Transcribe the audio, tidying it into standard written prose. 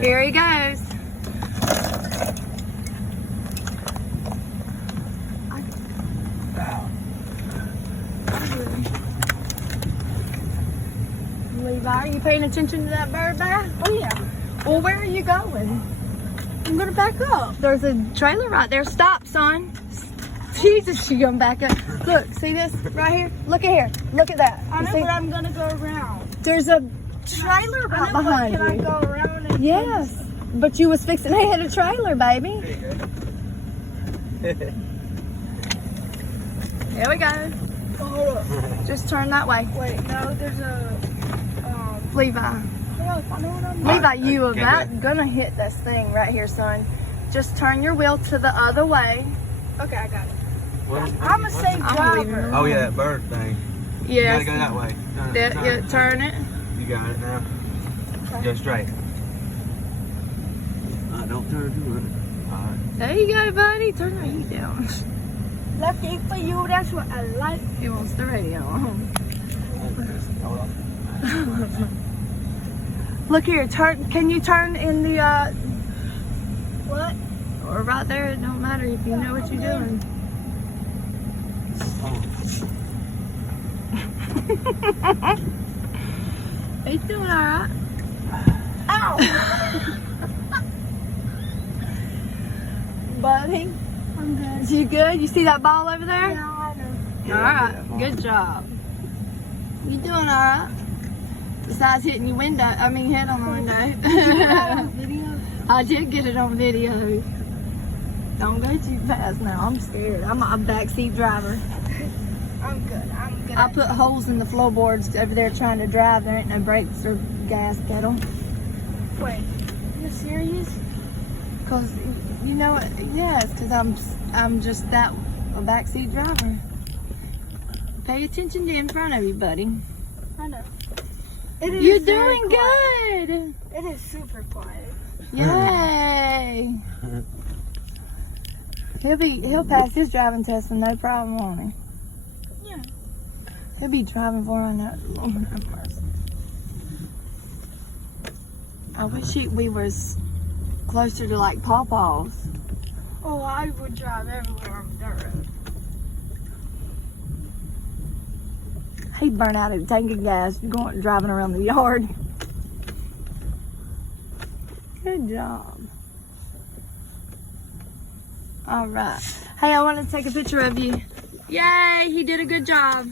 Here he goes. Levi, are you paying attention to that bird back? Oh yeah. Well, where are you going? I'm gonna back up. There's a trailer right there. Stop, son. Jesus, she gonna back up. Look, see this right here? Look at here. Look at that. I You know, see? but I'm gonna go around. There's a trailer right behind Can I you. go around? And Yes, but you was fixing to hit a trailer, baby. Here we go. Oh, hold up. Just turn that way. Wait, no, there's a. Levi. I know what I'm. Levi, you about gonna hit this thing right here, son. Just turn your wheel to the other way. Okay, I got it. What? I'm a safe driver. Oh yeah, that bird thing. Yes. You gotta go that way. Turn it. You got it now. Go straight. Don't turn too much. Alright. There you go, buddy. Turn the heat down. Lefty for you, that's what I like. He wants the radio on. Hold on. Look here. Turn. Can you turn in the What? or right there? It don't matter if you know what you're doing. He's doing all right. Ow! Buddy, I'm good. you good? You see that ball over there? Yeah, I know. All right, good job. You doing all right? Besides hitting your window, head on the window. Video? I did get it on video. Don't go too fast now. I'm scared. I'm a backseat driver. I'm good. I put holes in the floorboards over there trying to drive. There ain't no brakes or gas pedal. Wait, you serious? Cause you know what? Yes, cause I'm just that a backseat driver. Pay attention to in front of you, buddy. I know. It is You're very doing quiet. good. It is super quiet. Yay! He'll pass his driving test with no problem, won't he? Yeah. He'll be driving for I know. Lord have mercy. I wish we was closer to like Pawpaw's. Oh, I would drive everywhere on the road. He'd burn out a tank of gas going driving around the yard. Good job. All right. Hey, I want to take a picture of you. Yay, he did a good job.